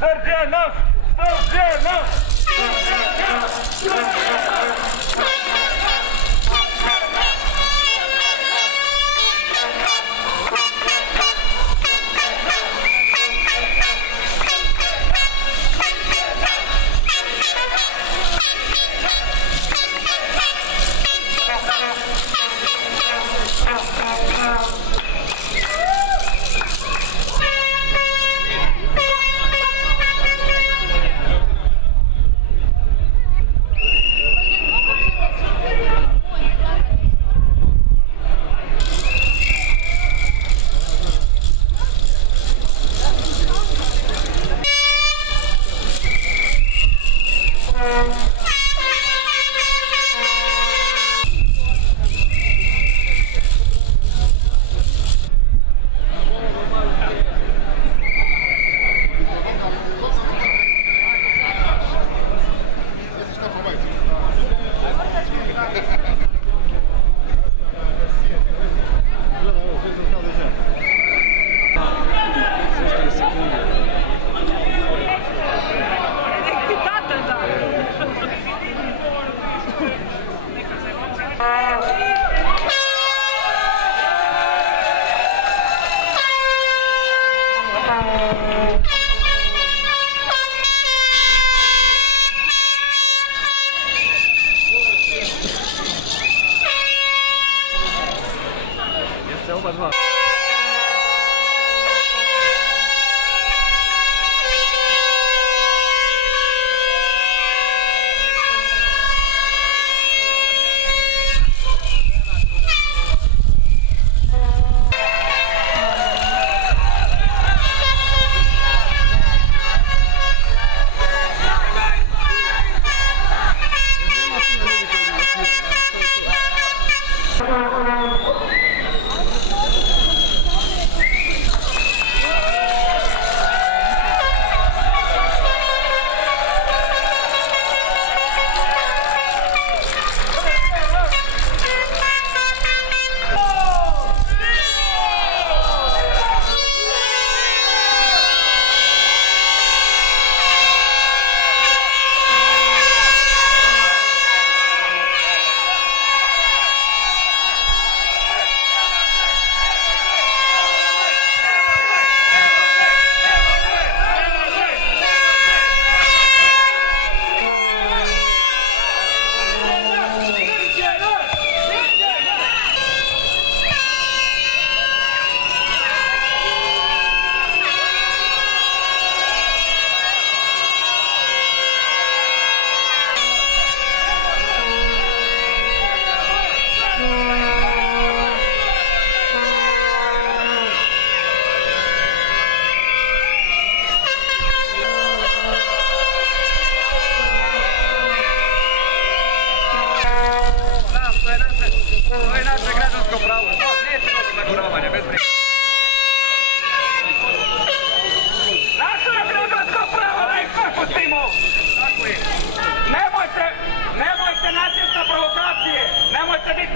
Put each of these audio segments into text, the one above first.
Srđanov! Srđanov!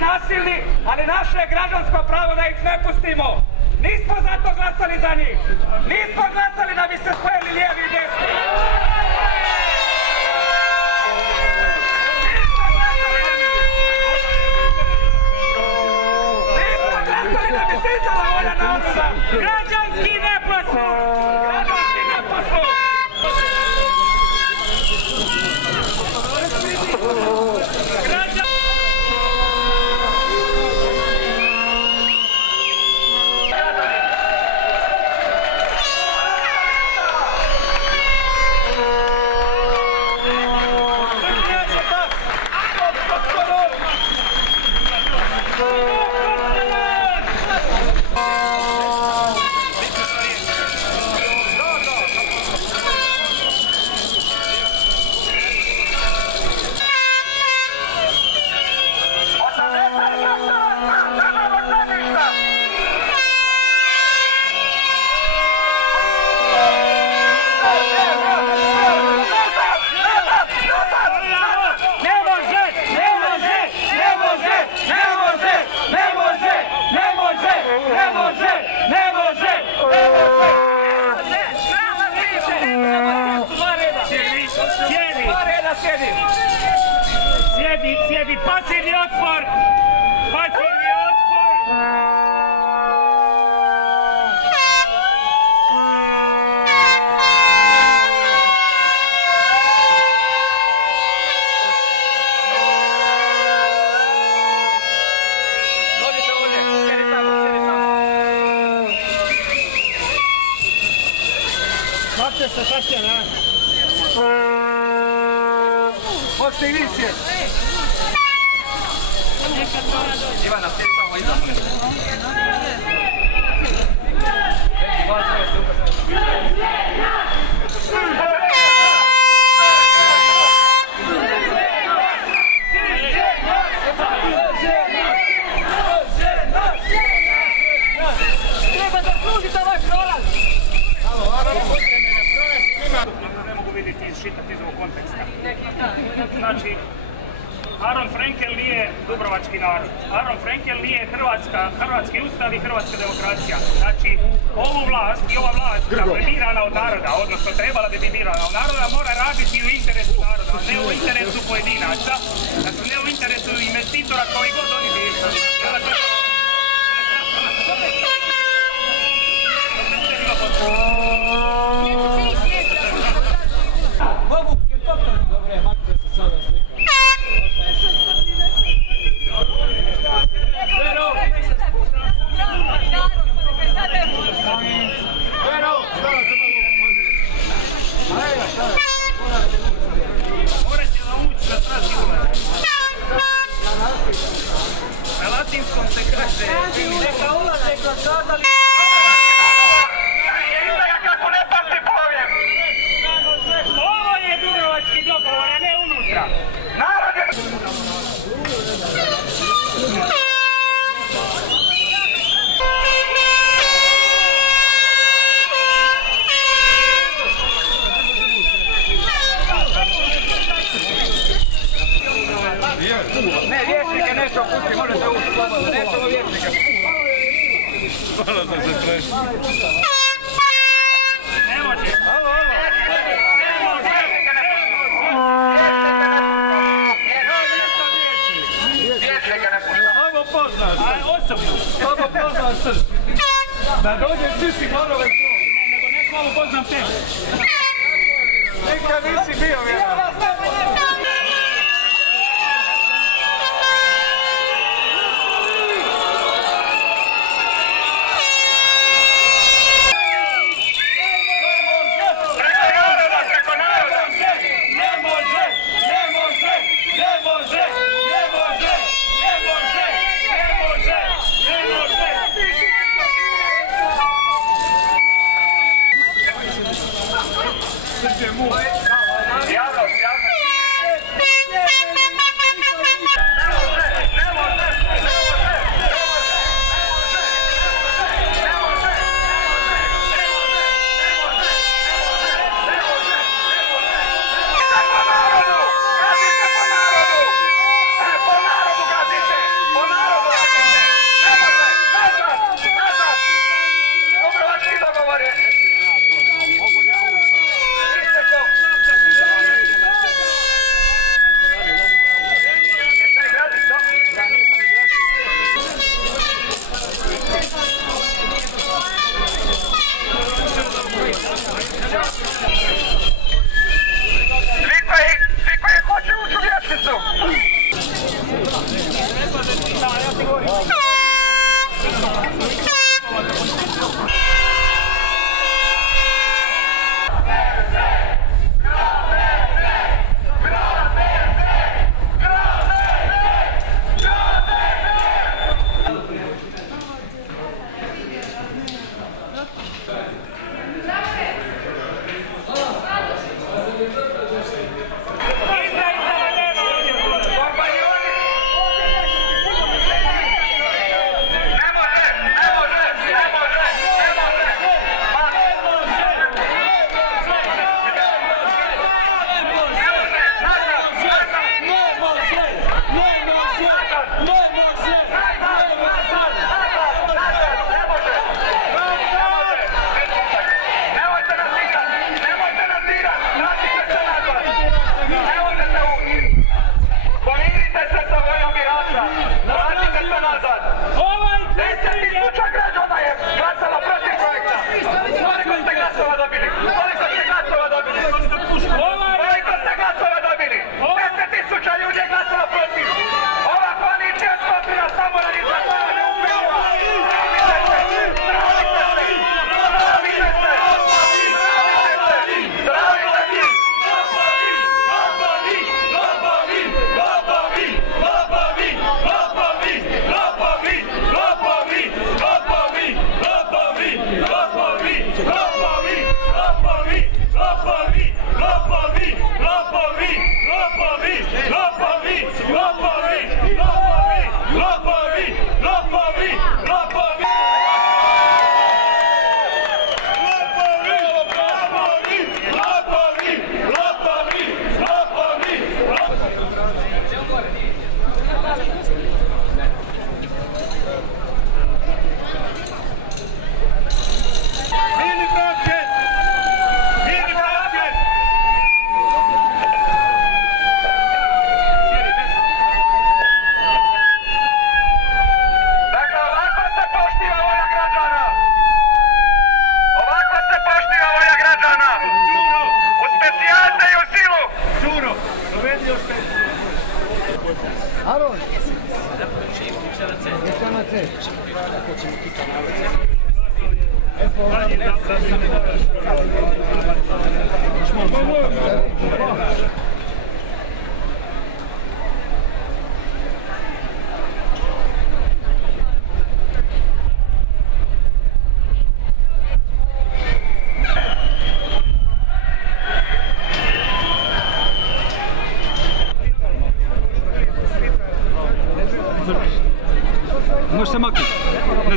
nasilni, ali naše je građansko pravo da ih ne pustimo. Nismo zato glasali za njih. Nismo glasali da bi se spojili lijevi i desni. Nismo glasali da bi se izdala volja naroda. Građanski neposluh! Građanski neposluh! ja sjedim. Sjedi, pasivni otpor! Pasivni otpor! Dođite ovdje, sjedi tamo. Makne se Sašća, ne? Možete i vi sjeti. Ivana, sjedi tamo iza mene. Vas dvoje se ukažete. Treba da služite ovaj prolaz! Ne mogu vidjeti i iščitati iz ovog konteksta. Znači, Aron Frenkel nije dubrovački narod. Aron Frenkel nije hrvatski ustav i hrvatska demokracija. Znači, ovu vlast i ova vlast kako je birana od naroda, odnosno trebala bi biti birana od naroda, mora raditi u interesu naroda, ne u interesu pojedinaca, znači ne u interesu investitora koji god oni bili. Mogu helikopter? Dobre, makne se sada slika. Morat će nauči da traži ulaz. Na latinskom se kaže... Neka ulaze kroz kazali... Ovo je dubrovački dogovor, a ne unutra. Narod je... Ne, vječnike neće opustiti, možete ući slobodno, nećemo vječnike. Ne može. Samo poznaš. Samo poznaš srž. Da dođeš ti si gladove zlo. Ne, nego ne slavu poznam te. Nikad nisi bio vjeran.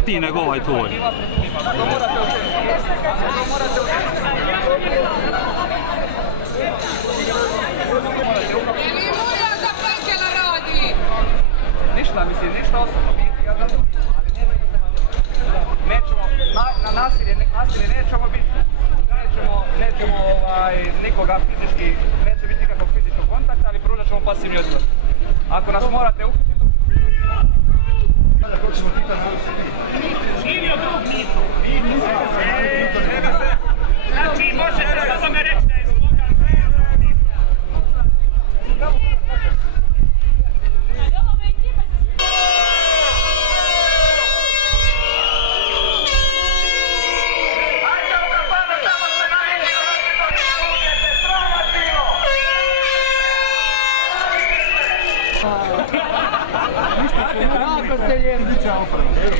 glumatiji nego ovaj tvoj. Ništa, mislim, ništa osobno biti, ali nećemo, na nasilje nećemo biti, nećemo nikoga fizički, neće biti nikakvog fizičkog kontakta, ali pružat ćemo pasivni odnos. Ako nas morate uhititi... Kada hoćemo pitati na Živio drug Mito. Znači, možete da tome reći da je slogan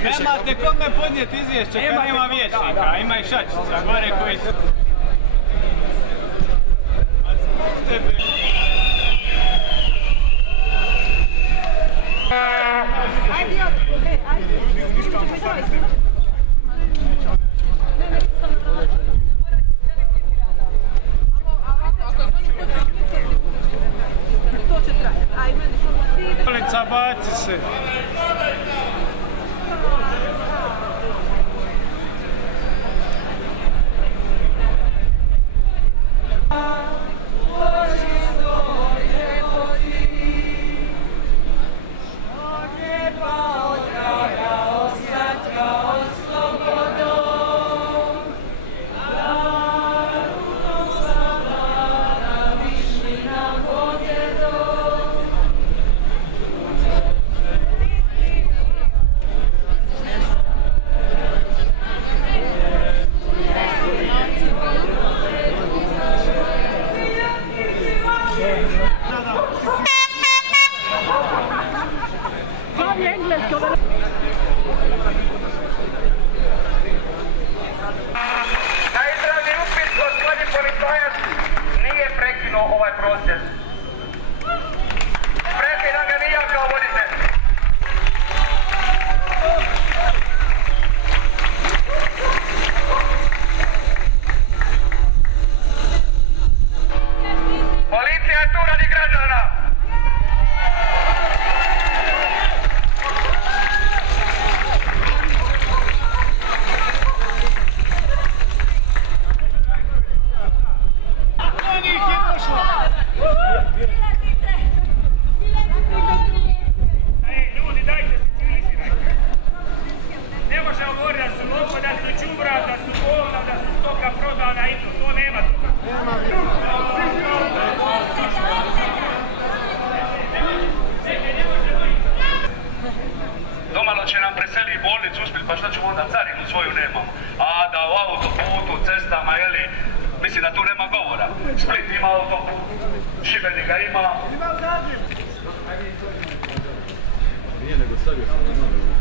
Nemate kome podnijeti izvješće kad nema vijećnika, ima i šačica gore koji su... Polica, baci se! Na izravni upit gospodin policajac nije prekinuo ovaj prosvjed. Prekidam ga nije kao voditelj. Policija je tu radi građana. Ljudi, dajte se civilizirajte. Ne možemo govoriti da su lopo, da su đubra, da su govna, da su stoka prodana i to nema toga. Domalo će nam preseliti bolnicu uspjeti, pa šta ćemo onda carinu svoju nemamo. A da u autoputu, cestama, jeli, mislim da tu nema govora. Split ima autoput, Šibenik ga ima. Nije nego stavio sam na novu.